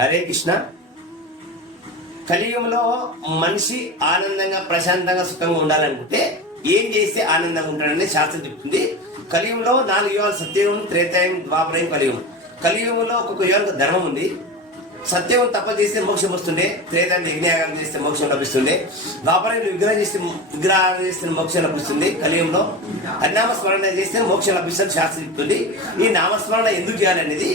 హరే కృష్ణ. కలియుగంలో మనిషి ఆనందంగా ప్రశాంతంగా సుఖంగా ఉండాలనుకుంటే ఏం చేస్తే ఆనందంగా ఉంటాడని శాస్త్రం చెప్తుంది. కలియుగంలో 4 యుగాలు: సత్యయుగం, త్రేతాయుగం, ద్వాపరయుగం, కలియుగం. కలియుగంలో ఒక్కొక్క యుగానికి ధర్మం ఉంది. సత్యం తప్ప చేస్తే మోక్షం వస్తుండే, త్రేతాన్ని యజ్ఞయాగాలు చేస్తే మోక్షం లభిస్తుండే, ద్వాపరయుగంలో విగ్రహాలు చేస్తే మోక్షం లభిస్తుంది. కలియుగంలో హరినామస్మరణ చేస్తే మోక్షం లభిస్తుంది శాస్త్రం చెప్తుంది. ఈ నామస్మరణ ఎందుకు చేయాలనేది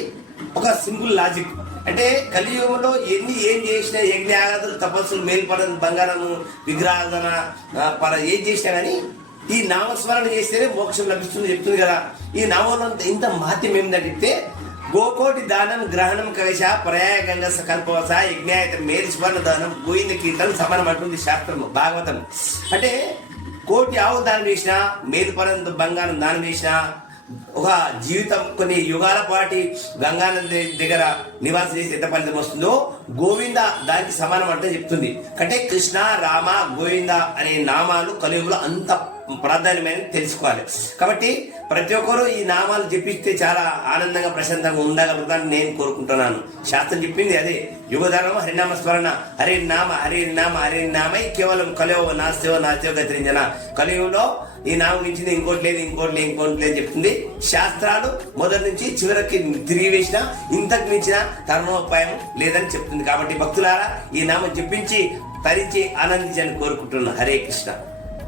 ఒక సింపుల్ లాజిక్. అంటే కలియుగంలో ఏం చేసినా, యజ్ఞయాగాదులు, తపస్సులు, మేల్పడలు, బంగారము, విగ్రహాధన ఏం చేసినా కానీ ఈ నామస్మరణ చేస్తేనే మోక్షం లభిస్తుంది చెప్తుంది కదా. ఈ నామంలో ఇంత మహత్యం ఏమిటంటే గోకోటి దానం గ్రహణం కవశ పర్యాయ గంగ కల్పవస యజ్ఞాయత మేల్స్మరణ దానం గోవింద కీర్తనం సమానం అంటుంది శాస్త్రము, భాగవతం. అంటే కోటి ఆవు దానం చేసినా, మేలుపరంత బంగారం దానం చేసినా, ఒక జీవితం కొన్ని యుగాల పాటి గంగానది దగ్గర నివాసం చేసి ఎంత ఫలితం వస్తుందో గోవింద దానికి సమానం అంటే చెప్తుంది. అంటే కృష్ణ, రామ, గోవింద అనే నామాలు కలియుగంలో అంత ప్రాధాన్యమైన తెలుసుకోవాలి. కాబట్టి ప్రతి ఒక్కరూ ఈ నామాలు జపిస్తే చాలా ఆనందంగా ప్రశాంతంగా ఉండగలుగుతానని నేను కోరుకుంటున్నాను. శాస్త్రం చెప్పింది అదే. యుగధర్మం హరినామ స్మరణ, హరి నామ హరి నామ హరి నామై కేవలం కలియుగ నాస్తివ నాస్తివ గతిరించిన. కలియుగంలో ఈ నామం నుంచి ఇంకోటి లేదు చెప్తుంది శాస్త్రాలు. మొదటి నుంచి చివరికి తిరిగి వేసిన ఇంతకు మించిన తరుణోపాయం లేదని చెప్తుంది. కాబట్టి భక్తులారా ఈ నామం జపించి తరించి ఆనందించాలని కోరుకుంటున్నాను. హరే కృష్ణ.